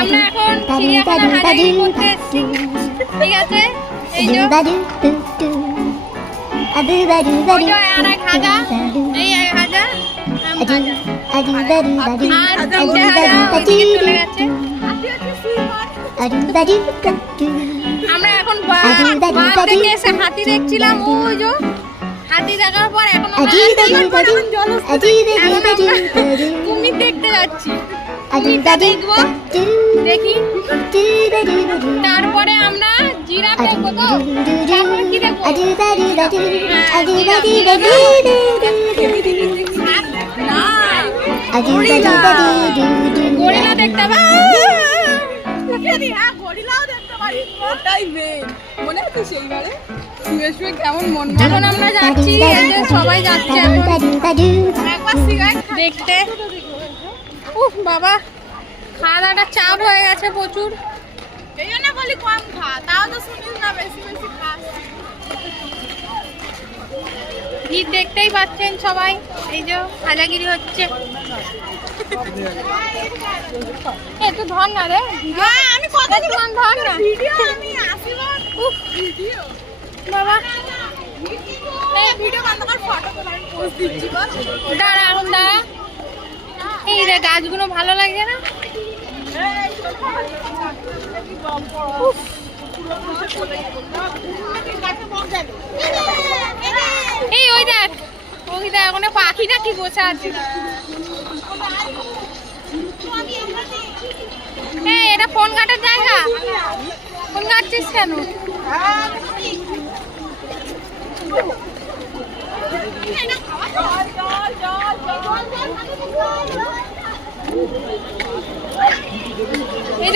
আমরা এখন চিড়িয়াখানা হাজারি করতে এসেছি, ঠিক আছে? এই যে ওই যে আর এক হাজা, এই এক হাজা, আর তিনটে হাজা ওইদিকে চলে গেছে। আমরা এখন বাঘ দেখে এসে হাতি দেখছিলাম, ওই যে হাতি দেখার পর এখন কুমির দেখতে যাচ্ছি, কুমিরটা দেখবো, দেখি তারপরে আমরা জিরাফ দেখবো। তো তারপরে কি দেখবো? গরিলা দেখতে পাবো, গরিলাও দেখতে পারি, ওটাই মেন। মনে আছে সেইবারে শুয়ে শুয়ে কেমন মন। এখন আমরা যাচ্ছি, এই যে সবাই যাচ্ছে এখন একবার সিগারেট দেখতে। উফ বাবা, খাওয়া দাওয়াটা চাপ হয়ে গেছে প্রচুর, এই জন্য বলি কম খা, তাও তো শুনিস না বেশি বেশি খা। ভিড় দেখতেই পাচ্ছেন সবাই, এই যে হাজাগিরি হচ্ছে। একটু ধর না রে, আমি কথা দিলাম, ধর না ভিডিও, আমি আসিবার। উফ ভিডিও বাবা, এই ভিডিও বন্ধ কর, ফটো তোলা, আমি পোস্ট দিচ্ছি। বল দাঁড়া, এখন দাঁড়া। এই রে গাছগুলো ভালো লাগছে না? এই ওই দেখ, ওই দেখ ওখানে পাখিটা কি বসে আছে। এই এটা ফোন ঘাটার জায়গা, ফোন ঘাটছিস কেন?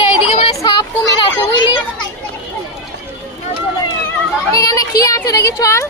এইদিকে মানে সাপ কুমির আছে, বুঝলি? এখানে কি আছে দেখি, চল।